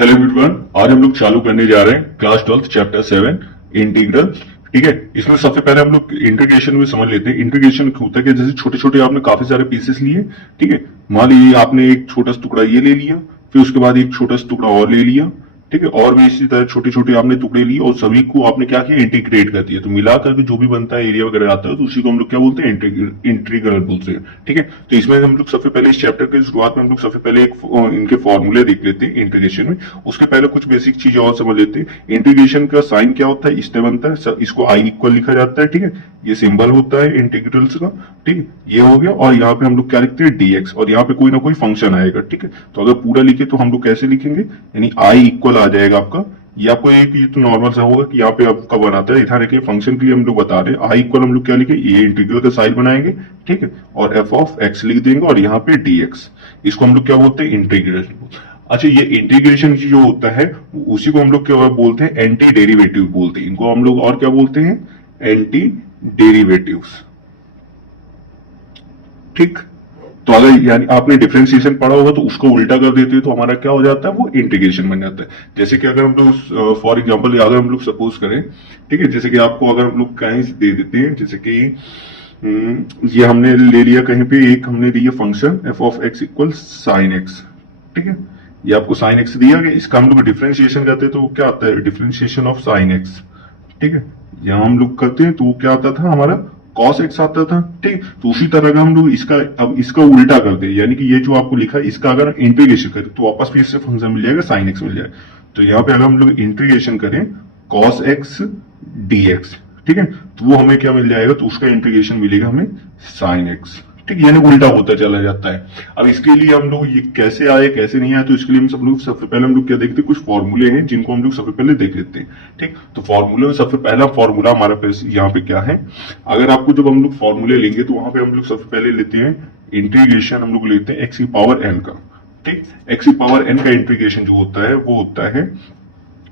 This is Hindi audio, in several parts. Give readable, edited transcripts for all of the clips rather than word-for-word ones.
हेलो एवरीवन, आज हम लोग चालू करने जा रहे हैं क्लास 12 चैप्टर 7 इंटीग्रल। ठीक है, इसमें सबसे पहले हम लोग इंटीग्रेशन में समझ लेते हैं। इंटीग्रेशन होता है कि जैसे छोटे छोटे आपने काफी सारे पीसेस लिए। ठीक है, मान लीजिए आपने एक छोटा सा टुकड़ा ये ले लिया, फिर उसके बाद एक छोटा सा टुकड़ा और ले लिया। ठीक है, और भी इसी तरह छोटे छोटे आपने टुकड़े लिए और सभी को आपने क्या किया, इंटीग्रेट कर दिया। तो मिला करके जो भी बनता है, एरिया वगैरह आता है, तो उसी को हम लोग क्या बोलते हैं, इंटीग्रल बोलते हैं। ठीक है, तो इसमें हम लोग सबसे पहले इस चैप्टर की शुरुआत में हम लोग सबसे पहले एक इनके फॉर्मूले देख लेते हैं इंटीग्रेशन में। उसके पहले कुछ बेसिक चीजें और समझ लेते हैं। इंटीग्रेशन का साइन क्या होता है, इससे बनता है, इसको आई इक्वल लिखा जाता है। ठीक है, ये सिंबल होता है इंटीग्रल्स का। ठीक है, ये हो गया। और यहाँ पे हम लोग क्या लिखते हैं, dx, और यहाँ पे कोई ना कोई फंक्शन आएगा। ठीक है, तो अगर पूरा लिखे तो हम लोग कैसे लिखेंगे, यानी आई इक्वल आ जाएगा आपका। ये आपको एक ये तो नॉर्मल सा होगा कि यहाँ पे आपका बनाता है, इधर देखिए फंक्शन के लिए हम लोग बता रहे हैं। आई इक्वल हम लोग क्या लिखे, ये इंटीग्रल का साइन बनाएंगे। ठीक है, और एफ ऑफ एक्स लिख देंगे और यहाँ पे dx, इसको हम लोग क्या बोलते हैं, इंटीग्रल। अच्छा, ये इंटीग्रेशन जो होता है उसी को हम लोग क्या बोलते हैं, एंटी डेरिवेटिव बोलते हैं इनको हम लोग। और क्या बोलते हैं, एंटी डेरिवेटिव्स। ठीक, तो अगर यानी आपने डिफरेंशिएशन पढ़ा होगा तो उसको उल्टा कर देते हैं तो हमारा क्या हो जाता है, वो इंटीग्रेशन बन जाता है। जैसे कि अगर हम लोग फॉर एग्जांपल अगर हम लोग सपोज करें, ठीक है, जैसे कि आपको अगर हम लोग कहीं दे देते हैं, जैसे कि ये हमने ले लिया कहीं पे, एक हमने लिया function F of x equal sine x. ठीक है, ये आपको साइन एक्स दिया गया, इसका हम लोग डिफरेंशिएशन करते हैं तो क्या आता है, डिफरेंशिएशन ऑफ साइन एक्स। ठीक है, यहां हम लोग करते हैं तो वो क्या आता था, हमारा cos x आता था। ठीक, तो उसी तरह का हम लोग इसका अब इसका उल्टा कर दे, यानी कि ये जो आपको लिखा है इसका अगर इंटीग्रेशन करें तो वापस फिर से फंक्शन मिल जाएगा, साइन एक्स मिल जाएगा। तो यहाँ पे अगर हम लोग इंटीग्रेशन करें cos x dx, ठीक है, तो वो हमें क्या मिल जाएगा, तो उसका इंटीग्रेशन मिलेगा हमें साइन एक्स। ठीक, यानी उल्टा होता चला जाता है। अब इसके लिए हम लोग ये कैसे आए कैसे नहीं आए, तो इसके लिए हम सब लोग सबसे पहले हम लोग क्या देखते हैं, कुछ फॉर्मूले हैं जिनको हम लोग सबसे पहले देख लेते हैं। ठीक, तो फॉर्मूले में सबसे पहला फॉर्मूला हमारा पास यहाँ पे क्या है, अगर आपको जब हम लोग फॉर्मूले लेंगे तो वहां पे हम लोग सबसे पहले लेते हैं इंटीग्रेशन, हम लोग लेते हैं एक्स की पावर एन का। ठीक, एक्स की पावर एन का इंटीग्रेशन जो होता है वो होता है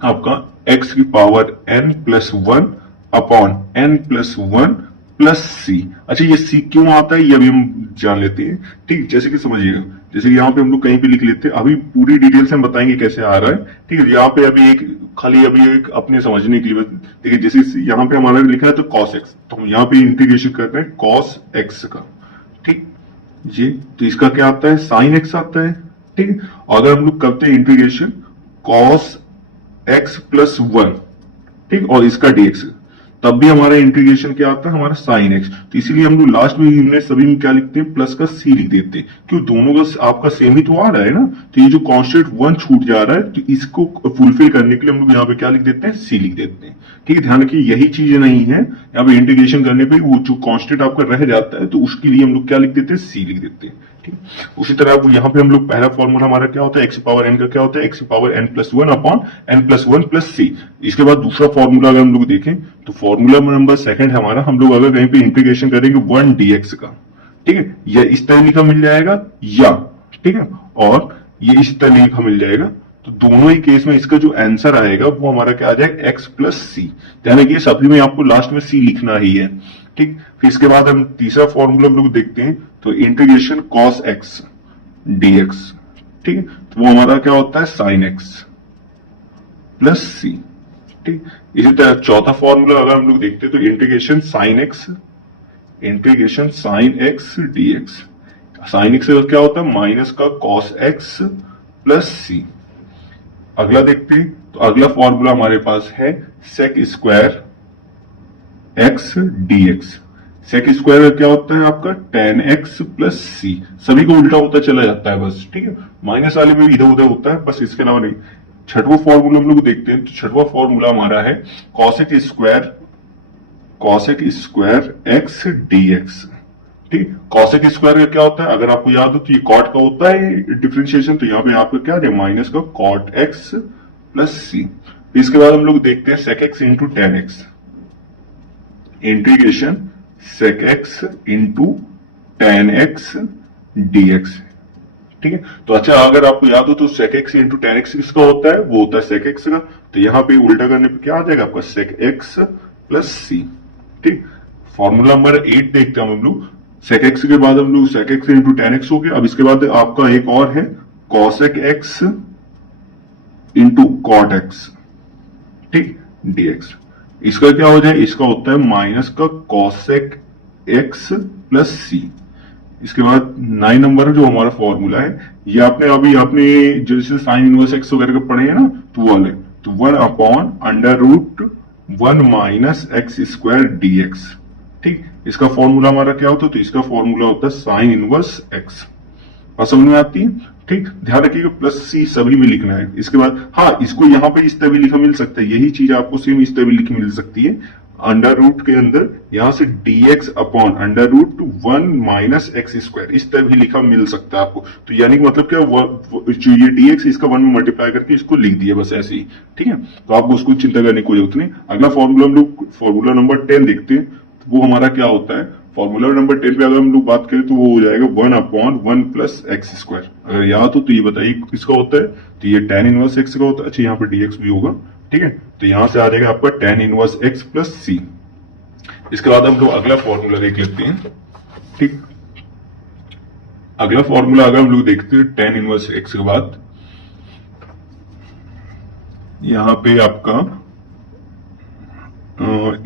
आपका एक्स की power n plus one upon n plus one plus c. अच्छा, ये सी क्यों आता है ये अभी हम जान लेते हैं। ठीक, जैसे कि समझिएगा, जैसे यहाँ पे हम लोग कहीं पे लिख लेते हैं, अभी पूरी डिटेल से हम बताएंगे कैसे आ रहा है। ठीक है, यहाँ पे अभी एक खाली अभी एक अपने समझने के लिए, ठीक है, जैसे यहाँ पे हमारा लिखा है तो cos x, तो हम यहाँ पे इंटीग्रेशन कर रहे हैं cos x का। ठीक, ये तो इसका क्या आता है, sin x आता है। ठीक, अगर हम लोग करते हैं integration cos x plus one, ठीक, और इसका dx, तब भी हमारा इंटीग्रेशन क्या आता है, हमारा साइन एक्स। तो इसीलिए हम लोग लास्ट में इनमें सभी में क्या लिखते हैं, प्लस का सी लिख देते हैं, क्यों, दोनों का आपका सेम ही तो आ रहा है ना। तो ये जो कांस्टेंट वन छूट जा रहा है, तो इसको फुलफिल करने के लिए हम लोग यहाँ पे क्या लिख देते हैं, सी लिख देते हैं। ठीक है, ध्यान रखिए यही चीज नहीं है, यहाँ पे इंटीग्रेशन करने पे वो जो कांस्टेंट आपका रह जाता है तो उसके लिए हम लोग क्या लिख देते हैं, सी लिख देते हैं। उसी तरह यहाँ पे हम लोग पहला फॉर्मूला हमारा क्या होता है, एक्स पावर एन का क्या होता है, x power n plus one upon n plus one plus c. इसके बाद दूसरा फॉर्मूला अगर हम लोग देखें तो फॉर्मूला नंबर सेकंड हमारा, हम लोग अगर कहीं पे इंटीग्रेशन करेंगे वन डीएक्स का, ठीक है, या इस तरह का मिल जाएगा, या ठीक है, और ये इस तरह का मिल जाएगा, तो दोनों ही केस में इसका जो आंसर आएगा वो हमारा क्या आ जाएगा, एक्स प्लस सी। ध्यान रखिए सभी में आपको लास्ट में सी लिखना ही है। ठीक, फिर इसके बाद हम तीसरा फॉर्मूला हम लोग देखते हैं, तो इंटीग्रेशन cos x dx, ठीक है, तो वो हमारा क्या होता है, sin x प्लस सी। ठीक, इसी तरह चौथा फॉर्मूला अगर हम लोग देखते हैं तो integration sin x dx, sin x का क्या होता है, माइनस का cos x प्लस सी। अगला देखते हैं, तो अगला फॉर्मूला हमारे पास है sec square x dx। Sec square क्या होता है आपका, tan x प्लस सी। सभी को उल्टा होता चला जाता है बस। ठीक है, माइनस वाले में इधर उधर होता है बस, इसके अलावा नहीं। छठवां फॉर्मूला हम लोग देखते हैं, तो छठवां फॉर्मूला हमारा है cosec स्क्वायर x dx। ठीक, cosec स्क्वायर का क्या होता है, अगर आपको याद हो तो ये कॉट का होता है डिफरेंशिएशन, तो यहाँ पे आपका क्या है, माइनस का cot x प्लस सी। इसके बाद हम लोग देखते हैं sec x into tan x, integration sec x into tan x dx। ठीक है, तो अच्छा अगर आपको याद हो तो sec x into tan x किसका होता है, वो होता है sec x का, तो यहाँ पे उल्टा करने पे क्या आ जाएगा आपका, sec x प्लस सी। ठीक, फॉर्मूला नंबर 8 देखते हैं हम लोग, sec x के बाद हम लोग sec x into tan x हो गया। अब इसके बाद आपका एक और है cosec x into cot X, ठीक, dx। इसका क्या हो जाए, इसका होता है माइनस का कॉसेक एक्स प्लस सी। इसके बाद 9 नंबर जो हमारा फॉर्मूला है, ये आपने जैसे साइन इनवर्स एक्स वगैरह के पढ़े हैं ना, तो वो वाले, तो 1/√1 माइनस एक्स स्क्वायर dx, ठीक। इसका फॉर्मूला हमारा क्या होता है, तो इसका फॉर्मूला होता है साइन इनवर्स एक्स। बात समझ में आती है, ठीक। ध्यान रखिएगा प्लस सी सभी में लिखना है। इसके बाद हाँ, इसको यहाँ पे इस तरह भी लिखा मिल सकता है, यही चीज आपको सेम इस तरह भी लिखी मिल सकती है, अंडर रूट के अंदर यहां से dx upon √1 minus x square, इस तरह भी लिखा मिल सकता है आपको। तो यानी मतलब क्या, जो ये dx इसका 1 में मल्टीप्लाई करके इसको लिख दिया बस ऐसे ही, ठीक है। तो आपको उसको चिंता करने की कोई जरूरत नहीं। अगला फॉर्मूला हम लोग फॉर्मूला नंबर 10 देखते हैं, तो वो हमारा क्या होता है, फॉर्मूला नंबर 10 पे अगर हम लोग बात करें तो वो हो जाएगा 1/1 प्लस एक्स स्क्वायर। अगर याद हो तो ये बताइए किसका होता है, तो ये tan इनवर्स एक्स का होता है। अच्छा, यहाँ पे dx भी होगा, ठीक है। तो यहां से आ जाएगा आपका tan inverse x plus c. इसके बाद हम लोग अगला फॉर्मूला देख लेते हैं, ठीक। अगला फॉर्मूला अगर हम लोग देखते हैं tan इनवर्स एक्स के बाद, यहां पे आपका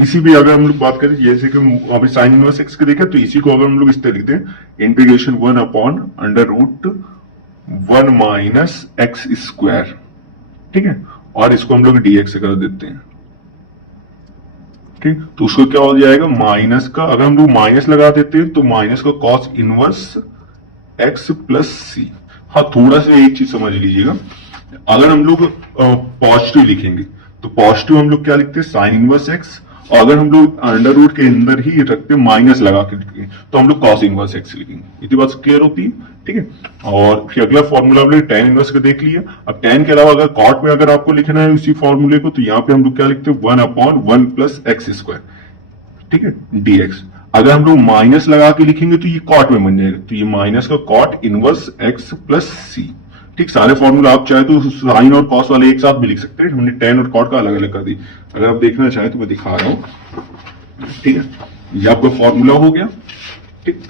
इसी भी अगर हम लोग बात करें, जैसे कि अभी साइन इनवर्स एक्स के देखें, तो इसी को अगर हम लोग इस तरह लिखते हैं, इंटीग्रेशन 1/√1 माइनस एक्स स्क्वायर, ठीक है। और इसको हम लोग dx कर देते हैं, ठीक। तो उसको क्या हो जाएगा, माइनस का, अगर हम लोग माइनस लगा देते हैं तो माइनस का कॉस इनवर्स एक्स प्लस सी। हाँ, थोड़ा सा एक चीज समझ लीजिएगा, अगर हम लोग पॉजिटिव लिखेंगे तो पॉजिटिव हम लोग क्या लिखते हैं, साइन इनवर्स एक्स, और अगर हम लोग अंडर रूट के अंदर ही रखते हैं माइनस लगा के लिखेंगे तो हम लोग कॉस इनवर्स एक्स लिखेंगे। इतनी बात क्लियर होती है, ठीक है। और फिर अगला फॉर्मूला हम लोग tan इनवर्स का देख लिया। अब tan के अलावा अगर कॉट में अगर आपको लिखना है उसी फॉर्मूले को, तो यहाँ पे हम लोग क्या लिखते हैं, 1/1 प्लस एक्स स्क्वायर, ठीक है, dx। अगर हम लोग माइनस लगा के लिखेंगे तो ये कॉट में बन जाएगा, तो ये माइनस का कॉट इनवर्स एक्स प्लस सी, ठीक। सारे फॉर्मूला आप चाहे तो साइन और कॉस वाले एक साथ भी लिख सकते हैं, हमने tan और कॉट का अलग अलग कर दी। अगर आप देखना चाहें तो मैं दिखा रहा हूं, ठीक है। ये आपका फॉर्मूला हो गया, ठीक।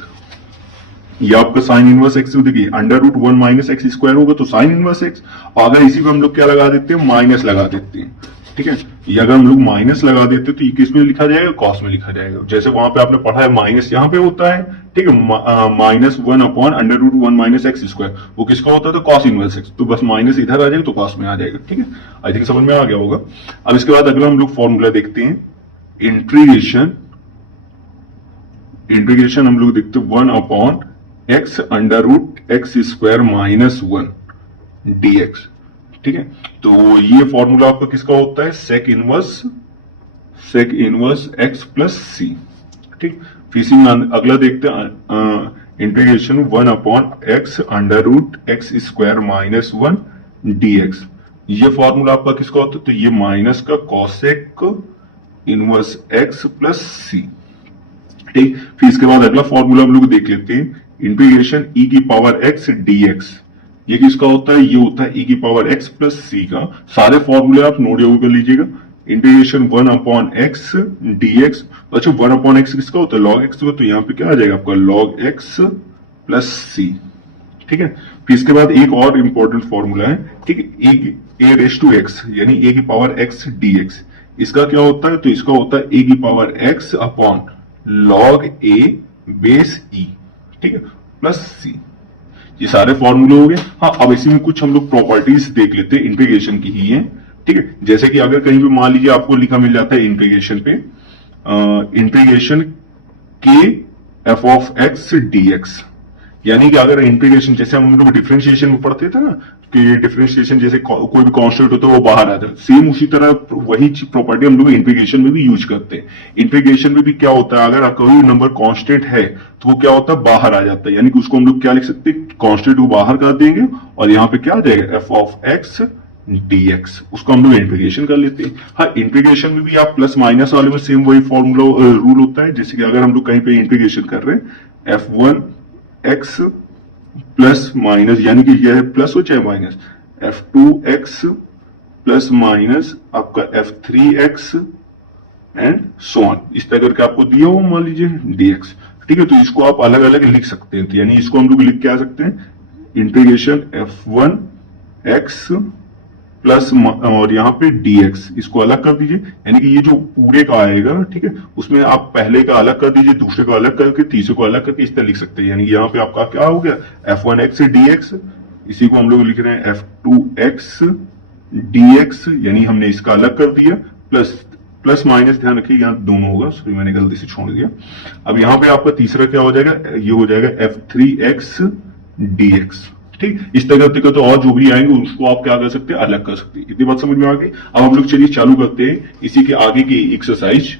ये आपका साइन इनवर्स एक्स, देखिए √1 माइनस एक्स स्क्वायर होगा तो साइन इनवर्स एक्स, और अगर इसी को हम लोग क्या लगा देते हैं, माइनस लगा देते हैं, ठीक है। ये अगर हम लोग माइनस लगा देते हैं तो ये किस में लिखा जाएगा, कॉस में लिखा जाएगा। जैसे वहां पे आपने पढ़ा है माइनस यहाँ पे होता है, ठीक है, -1/√1 माइनस एक्स स्क्वायर, वो किसका होता है, तो कॉस इनवर्स एक्स। तो बस माइनस इधर आ जाएगा तो कॉस में आ जाएगा, ठीक है। आई थिंक समझ में आ गया होगा। अब इसके बाद अगला हम लोग फॉर्मूला देखते हैं, इंटीग्रेशन हम लोग देखते हैं 1/x√x² -1 dx, ठीक है। तो ये फॉर्मूला आपका किसका होता है, सेक इनवर्स एक्स प्लस सी, ठीक। फिर इसी में अगला देखते हैं, इंटीग्रेशन 1/x√x² -1 dx। ये फॉर्मूला आपका किसका होता है, तो ये माइनस का कॉसेक इनवर्स एक्स प्लस सी, ठीक। फिर इसके बाद अगला फॉर्मूला हम लोग देख लेते हैं, इंटीग्रेशन e की पावर x dx। ये किसका होता है, ये होता है e की पावर x प्लस सी का। सारे फॉर्मूले आप नोट डाउन कर लीजिएगा। इंटीग्रेशन 1/x dx, अच्छा 1/x किसका होता है, log x का, तो यहाँ पे क्या आ जाएगा आपका log x प्लस सी, ठीक है। फिर इसके बाद एक और इंपॉर्टेंट फॉर्मूला है, ठीक है, a रेस टू x यानी a की पावर x dx। इसका क्या होता है, तो इसका होता है a की power x upon log a base e, ठीक है, प्लस सी। ये सारे फॉर्मूले हो गए। हाँ, अब इसी में कुछ हम लोग प्रॉपर्टीज देख लेते हैं, इंटीग्रेशन की ही है, ठीक है। जैसे कि अगर कहीं भी मान लीजिए आपको लिखा मिल जाता है इंटीग्रेशन पे, इंटीग्रेशन के एफ ऑफ एक्स dx, यानी कि अगर इंटीग्रेशन, जैसे हम लोग डिफरेंशिएशन में पढ़ते थे ना, कि डिफरेंशिएशन जैसे कोई भी कांस्टेंट होता है वो बाहर आता है, सेम उसी तरह वही प्रॉपर्टी हम लोग इंटीग्रेशन में भी यूज करते हैं। इंटीग्रेशन में भी क्या होता है, अगर कोई नंबर कांस्टेंट है तो वो क्या होता है, बाहर आ जाता है, यानी कि उसको हम लोग क्या लिख सकते हैं, कांस्टेंट को बाहर कर देंगे और यहाँ पे क्या आ जाएगा, एफ ऑफ एक्स dx, उसको हम लोग इंटीग्रेशन कर लेते हैं। हाँ, इंटीग्रेशन में भी आप प्लस माइनस वाले में सेम वही फॉर्मूला रूल होता है। जैसे कि अगर हम लोग कहीं पे इंटीग्रेशन कर रहे हैं, f1x प्लस माइनस, यानी कि यह प्लस हो चाहे माइनस, f2x प्लस माइनस आपका f3x एंड सो ऑन, इस तरह करके आपको दिया हो मान लीजिए dx, ठीक है। तो इसको आप अलग अलग लिख सकते हैं, तो यानी इसको हम लोग लिख के आ सकते हैं, इंटीग्रेशन f1x प्लस और यहाँ पे dx, इसको अलग कर दीजिए, यानी कि ये जो पूरे का आएगा, ठीक है, उसमें आप पहले का अलग कर दीजिए, दूसरे को अलग करके, तीसरे को अलग करके इस तरह लिख सकते हैं। यानी कि यहाँ पे आपका क्या हो गया, f1x dx, इसी को हम लोग लिख रहे हैं f2x dx, यानी हमने इसका अलग कर दिया, प्लस प्लस माइनस ध्यान रखिए यहाँ दोनों होगा, सॉरी मैंने गलती से छोड़ दिया। अब यहाँ पे आपका तीसरा क्या हो जाएगा, ये हो जाएगा f3x dx। ठीक, इस तरह का तो और जो भी आएंगे उसको आप क्या कर सकते हैं, अलग कर सकते हैं। इतनी बात समझ में आ गई। अब हम लोग चलिए चालू करते हैं इसी के आगे की एक्सरसाइज।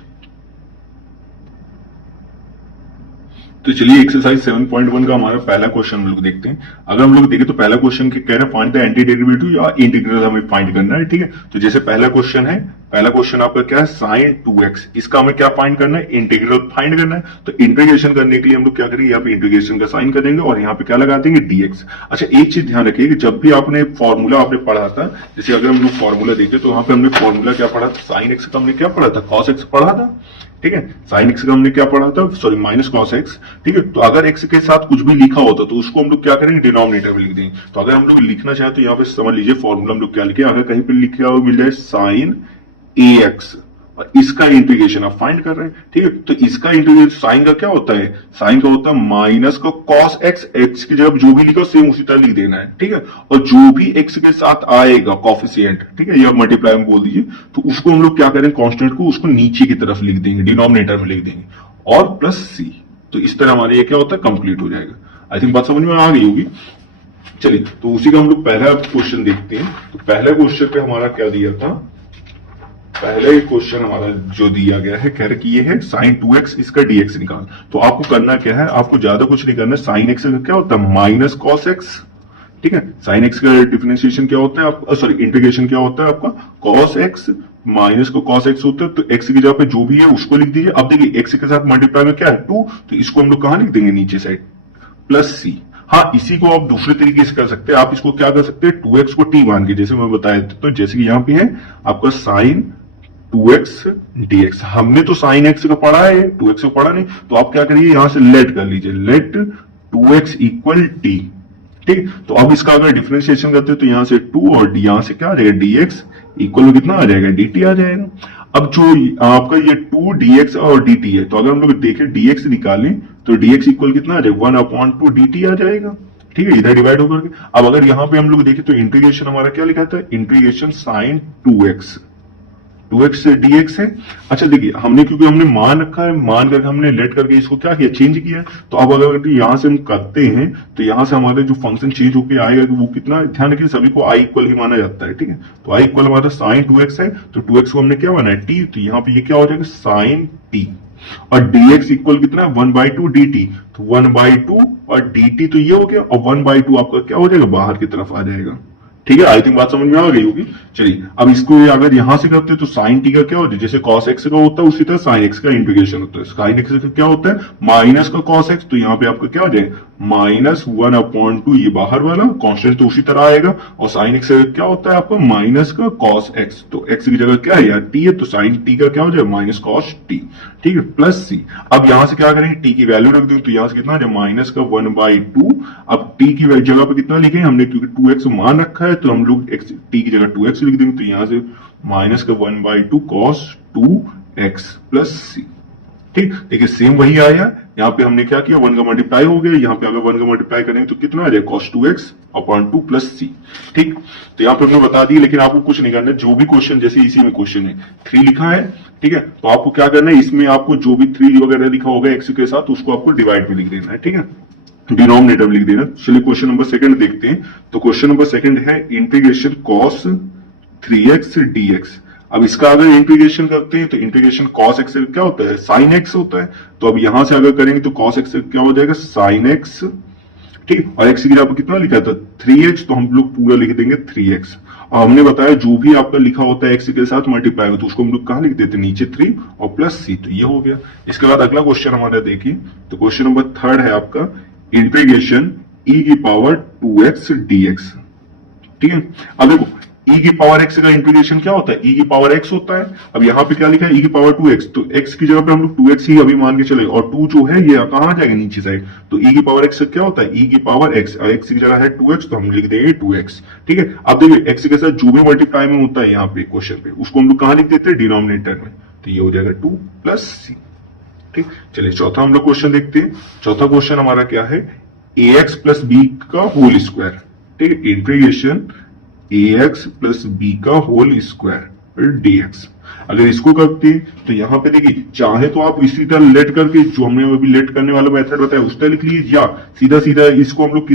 तो चलिए एक्सरसाइज 7.1 का हमारा पहला क्वेश्चन हम लोग देखते हैं। अगर हम लोग देखें तो पहला क्वेश्चन कह रहे हैं फाइंड द एंटी डेरिवेटिव या इंटीग्रल हमें फाइंड करना है। ठीक है, तो जैसे पहला क्वेश्चन है, पहला क्वेश्चन आपका क्या है, साइन 2x, इसका हमें क्या फाइंड करना है, इंटीग्रल फाइंड करना है। तो इंटीग्रेशन करने के लिए हम लोग क्या करेंगे, यहाँ पे इंटीग्रेशन का साइन कर देंगे और यहाँ पे क्या लगा देंगे, dx। अच्छा एक चीज ध्यान रखिए कि जब भी आपने फॉर्मूला आपने पढ़ा था, जैसे अगर हम लोग फॉर्मूला देखें तो वहां पे हमने फॉर्मूला क्या पढ़ा था, साइन x का हमने क्या पढ़ा था, cos x पढ़ा था। ठीक है, साइन x का हमने क्या पढ़ा था, सॉरी माइनस cos x। ठीक है, तो अगर x के साथ कुछ भी लिखा होता तो उसको हम लोग क्या करेंगे, डिनोमिनेटर में लिख देंगे। तो अगर हम लोग लिखना चाहे तो यहाँ पे समझ लीजिए फॉर्मूला हम लोग क्या लिखे, अगर कहीं पे लिखा हुआ मिल जाए साइन ax और इसका इंटीग्रेशन आप फाइंड कर रहे हैं। ठीक है, तो इसका इंटीग्रेशन साइन का क्या होता है, साइन का होता है माइनस का cos x, x की जगह जो भी लिखा सेम उसी तरह लिख देना है। ठीक है, और जो भी x के साथ आएगा कॉफिशिएंट, ठीक है, या मल्टीप्लाई में बोल दीजिए, तो उसको हम लोग क्या करें, कांस्टेंट को उसको नीचे की तरफ लिख देंगे, डिनोमिनेटर में लिख देंगे, और प्लस c। तो इस तरह हमारे ये क्या होता है, कंप्लीट हो जाएगा। आई थिंक बात समझ में आ गई होगी। चलिए तो उसी का हम लोग पहला क्वेश्चन देखते हैं। तो पहला क्वेश्चन पे हमारा क्या दिया था, पहले क्वेश्चन हमारा जो दिया गया है, कह रहे कि ये है साइन 2x, इसका dx निकाल। तो आपको करना क्या है, आपको ज्यादा कुछ नहीं करना है। साइन x का क्या होता है, माइनस cos x। ठीक है, साइन x का डिफरेंशिएशन क्या होता है, सॉरी इंटीग्रेशन क्या होता है आपका, cos x माइनस को cos x होता है। तो x की जगह पे जो भी है उसको लिख दीजिए। अब देखिए x के साथ मल्टीप्लाई में क्या है 2, तो इसको हम लोग कहां लिख देंगे, नीचे साइड, प्लस c। हाँ, इसी को आप दूसरे तरीके से कर सकते हैं। आप इसको क्या कर सकते हैं, 2x को t मान के, जैसे मैं बताया तो जैसे कि यहाँ पे है आपका साइन 2x dx। हमने तो साइन x का पढ़ा है, 2x को पढ़ा नहीं, तो आप क्या करिए, यहां से लेट कर लीजिए, लेट 2x इक्वल t। ठीक, तो अब इसका अगर डिफरेंशिएशन करते हैं तो यहां से 2 और यहां से क्या आ जाएगा, dx इक्वल में कितना आ जाएगा, dt आ जाएगा। अब जो आपका ये 2 dx और dt है, तो अगर हम लोग देखें dx निकालें तो dx इक्वल कितना आ जाएगा, 1/2 dt आ जाएगा। ठीक है, इधर डिवाइड होकर के। अब अगर यहाँ पे हम लोग देखें तो इंटीग्रेशन हमारा क्या लिखा था, इंटीग्रेशन साइन 2x से dx है। अच्छा देखिए, हमने क्योंकि हमने मान रखा है, मान करके हमने लेट करके इसको क्या किया, चेंज किया। तो अब अगर यहां से हम करते हैं तो यहां से हमारे जो फंक्शन चेंज होकर आएगा वो कितना, ध्यान रखिए सभी को i इक्वल ही माना जाता है। ठीक है, तो i इक्वल हमारा साइन 2x है, तो 2x को हमने क्या माना है, t। तो यहाँ पे ये क्या हो जाएगा, साइन t, और dx इक्वल कितना है, 1/2 dt। तो 1/2 और dt तो ये हो गया, और 1/2 आपका क्या हो जाएगा, बाहर की तरफ आ जाएगा। ठीक है, आई थिंक बात समझ में आ गई होगी। चलिए अब इसको अगर यहां से करते हैं तो साइन टी का क्या होता है, जैसे cos x का होता है उसी तरह साइन x का इंटीग्रेशन होता है। साइन x का क्या होता है, माइनस का cos x, तो यहाँ पे आपका क्या हो जाए, माइनस 1/2, ये बाहर वाला कांस्टेंट तो उसी तरह आएगा, और साइन x का क्या होता है आपका, माइनस का cos x। तो x की जगह क्या है यार, t है, तो साइन t का क्या हो जाए, माइनस cos t। ठीक है, प्लस c। अब यहां से क्या करेंगे, t की वैल्यू रख देंगे, तो यहां से कितना आ जाए, माइनस का 1/2। अब t की जगह पे कितना लिखे हमने, क्योंकि 2x मान रखा है, तो हम लोग t की जगह 2x लिख देंगे। तो यहां से माइनस का 1/2 cos 2x प्लस c। ठीक, देखिए सेम वही आया, यहाँ पे हमने क्या किया, 1 का मल्टीप्लाई हो गया, यहाँ पे अगर 1 का मल्टीप्लाई करेंगे तो कितना आ जाए, cos 2x upon 2 plus c। ठीक, तो यहाँ पे हमने बता दी, लेकिन आपको कुछ नहीं करना है। जो भी क्वेश्चन, जैसे इसी में क्वेश्चन है 3 लिखा है, ठीक है, तो आपको क्या करना है, इसमें आपको जो भी 3 वगैरह लिखा होगा x के साथ, उसको आपको डिवाइड में लिख देना है। ठीक है, डिनोमिनेटर में लिख देना। चलिए क्वेश्चन नंबर सेकंड देखते हैं। तो क्वेश्चन नंबर सेकंड है इंटीग्रेशन cos 3x dx। अब इसका अगर इंटीग्रेशन करते हैं तो इंटीग्रेशन cos x से क्या होता है, sin x होता है। तो अब यहां से अगर करेंगे तो cos x से क्या हो जाएगा, sin x। ठीक, और x की जगह पर कितना लिखा था, 3x, तो हम लोग पूरा लिख देंगे 3x। और हमने बताया जो भी आपका लिखा होता है x के साथ मल्टीप्लाई हो, तो उसको हम लोग कहां लिख देते हैं, नीचे 3 और प्लस c। तो ये हो गया। इसके बाद अगला क्वेश्चन हमारा देखिए, तो क्वेश्चन नंबर थर्ड है आपका इंटीग्रेशन e की पावर 2x dx। ठीक है, अब देखो e की पावर x का इंटीग्रेशन क्या होता है, e की पावर x होता है। अब यहाँ पे क्या लिखा है, e की पावर 2x, तो x की जगह पे हम लोग 2x ही अभी मान के चले, और 2 जो है ये कहाँ आ जाएगा नीचे साइड, तो e की पावर x क्या होता है, e की पावर x, x की जगह है 2x तो हम लिख देंगे 2x। ठीक है, अब देखिए x के साथ जो भी मल्टीप्लाई में होता है यहाँ पे क्वेश्चन पे, उसको हम लोग कहाँ लिख देते हैं, डिनोमिनेटर में, तो ये हो जाएगा 2 प्लस c। ठीक, चलिए चौथा हम लोग क्वेश्चन देखते हैं। चौथा क्वेश्चन हमारा क्या है, ax प्लस b का होल स्क्वायर। ठीक है, इंटीग्रेशन ax प्लस b का होल स्क्वायर dx। अगर इसको करते हैं तो यहाँ पे देखिए, चाहे तो आप इसी तरह लेट करके जो हमने अभी लेट करने वाला मेथड बताया उस तरह लिख लीजिए, या सीधा सीधा इसको हम लोग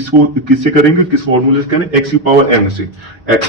किससे करेंगे, किस फॉर्मूले से करें, x की पावर n से।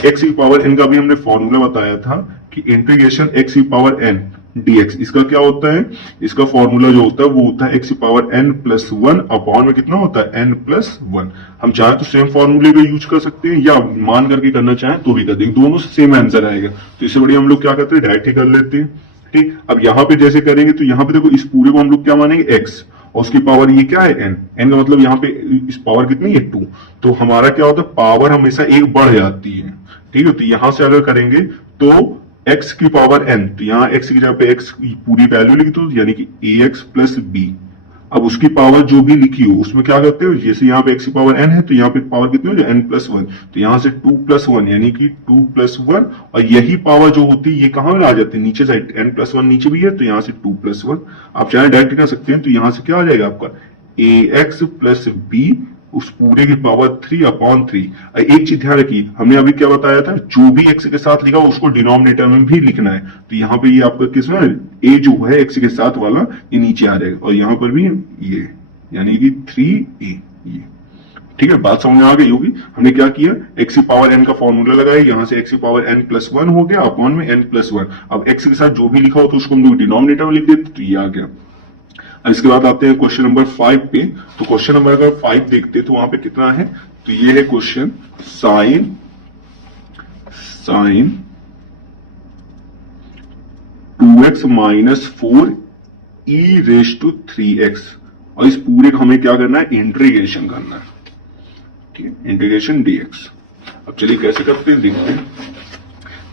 x की पावर n का भी हमने फॉर्मूला बताया था कि इंटीग्रेशन x की पावर n dx, इसका क्या होता है, इसका फॉर्मूला जो होता है वो होता है x की पावर n प्लस 1 अपॉन में कितना होता है n प्लस 1। हम चाहे तो सेम फॉर्मूले का यूज कर सकते हैं, या मान करके करना चाहें तो भी कर देंगे, दोनों से सेम आंसर आएगा। तो इससे बढ़िया हम लोग क्या करते हैं, डायरेक्ट ही कर लेते हैं। ठीक, अब यहाँ पे जैसे करेंगे तो यहाँ पे देखो इस पूरे को हम लोग क्या मानेंगे x, और उसकी पावर ये क्या है n, n का मतलब यहाँ पे इस पावर कितनी है 2, तो हमारा क्या होता है, पावर हमेशा एक बढ़ जाती है। ठीक है, तो यहां से अगर करेंगे तो x की पावर n, तो यहाँ x की जगह पे x की पूरी वैल्यू लिख दो, यानी कि ax प्लस b। अब उसकी पावर जो भी लिखी हो उसमें क्या करते हो, जैसे यहाँ पे x की पावर n है तो यहाँ पे पावर कितनी हो जाए n प्लस 1, तो यहाँ से 2 प्लस 1 यानी कि 2 प्लस 1, और यही पावर जो होती है ये कहाँ आ जाती है, नीचे साइड, n प्लस 1 नीचे भी है तो यहाँ से 2 प्लस 1। आप चाहे डायरेक्ट कर सकते हैं, तो यहाँ से क्या आ जाएगा आपका ax प्लस b उस पूरे की पावर 3 अपॉन 3। एक चीज ध्यान रखिए, हमने अभी क्या बताया था, जो भी x के साथ लिखा उसको डिनोमिनेटर में भी लिखना है। तो यहाँ पे ये आपका किस में a जो है x के साथ वाला ये नीचे आ जाएगा, और यहाँ पर भी ये यानी कि 3a ये। ठीक है, बात समझ में आ गई होगी। हमने क्या किया, x की पावर n का फॉर्मूला लगाया, यहाँ से x की पावर n प्लस 1 हो गया अपॉन में n प्लस 1। अब x के साथ जो भी लिखा हो तो उसको हम लोग डिनोमिनेटर में लिख देते, तो ये आ गया। इसके बाद आते हैं क्वेश्चन नंबर 5 पे। तो क्वेश्चन नंबर अगर 5 देखते तो वहां पे कितना है, तो ये है question, sine 2x minus 4 e raise to 3x, और इस पूरे को हमें क्या करना है, इंटीग्रेशन करना है। ठीक है, इंटीग्रेशन dx। अब चलिए कैसे करते हैं देखते हैं।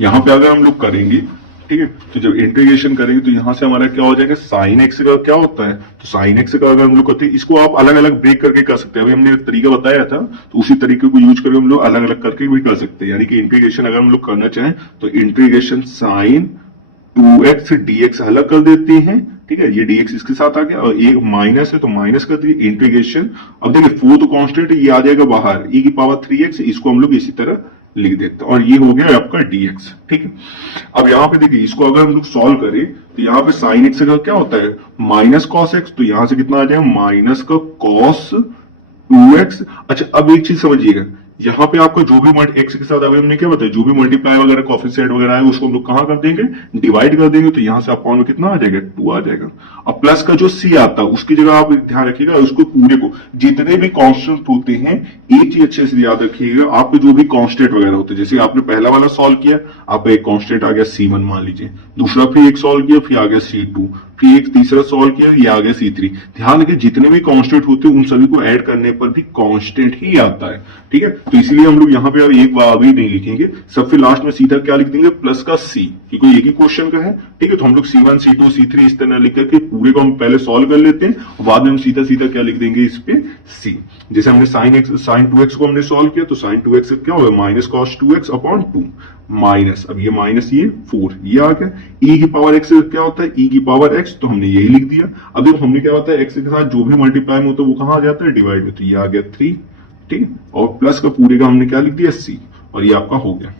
यहां पे अगर हम लोग करेंगे, ठीक है, तो जब इंटीग्रेशन करेंगे तो यहां से हमारा क्या हो जाएगा, साइन एक्स का क्या होता है, तो साइन एक्स का अगर हम लोग करते हैं, इसको आप अलग अलग ब्रेक करके कर सकते हैं। अभी हमने तरीका बताया था तो उसी तरीके को यूज करके हम लोग अलग अलग करके भी कर सकते हैं। यानी कि इंटीग्रेशन अगर हम लोग करना चाहें तो इंटीग्रेशन साइन 2x dx अलग कर देते हैं। ठीक है, ये dx इसके साथ आ गया, और एक माइनस है तो माइनस कर दिए इंटीग्रेशन। अब देखिए 4 तो कांस्टेंट है, ये आ जाएगा बाहर, e की पावर 3x, इसको हम लोग इसी तरह लिख देते हैं, और ये हो गया आपका dx। ठीक है, अब यहाँ पे देखिए इसको अगर हम लोग सॉल्व करें तो यहाँ पे साइन एक्स का क्या होता है, माइनस कॉस एक्स, तो यहाँ से कितना आ जाएगा, माइनस का कॉस 2x। अच्छा, अब एक चीज समझिएगा, यहाँ पे आपका जो भी एक्स के साथ अभी हमने क्या बताया, जो भी मल्टीप्लाई वगैरह कोएफिशिएंट वगैरह है उसको हम लोग कहाँ कर देंगे, डिवाइड कर देंगे, तो यहाँ से अपॉन में कितना आ जाएगा, 2 आ जाएगा। अब प्लस का जो c आता है उसकी जगह आप ध्यान रखिएगा, उसको पूरे को जितने भी कांस्टेंट होते हैं एक चीज अच्छे से याद रखिएगा, आपके जो भी कांस्टेंट वगैरह होते हैं, जैसे आपने पहला वाला सॉल्व किया, आपका एक कांस्टेंट आ गया c1 मान लीजिए, दूसरा फिर एक सॉल्व किया, फिर आ गया c2, फिर एक तीसरा सॉल्व किया, ये आ गया c3। ध्यान रखिए जितने भी कांस्टेंट होते हैं उन सभी को ऐड करने पर भी कांस्टेंट ही आता है। ठीक है, तो इसलिए हम लोग यहाँ पे अब एक बार भी नहीं लिखेंगे, सबसे लास्ट में सीधा क्या लिख देंगे, प्लस का c, क्योंकि एक ही क्वेश्चन का है। ठीक है, तो हम लोग c1 c2 c3 इस तरह लिख करके पूरे को हम पहले सॉल्व कर लेते हैं, और बाद में हम सीधा सीधा क्या लिख देंगे इस पे c। जैसे हमने साइन 2x को हमने सॉल्व किया, तो साइन 2x क्या होगा, minus cos 2x upon 2 minus, अब ये माइनस ये 4 ये आ गया, e की पावर x क्या होता है, e की पावर x, तो हमने यही लिख दिया। अब जब हमने क्या होता है, x के साथ जो भी मल्टीप्लाई में होता है वो कहाँ आ जाता है, डिवाइड में, तो ये आ गया 3। ठीक है, और प्लस का पूरे का हमने क्या लिख दिया c, और ये आपका हो गया।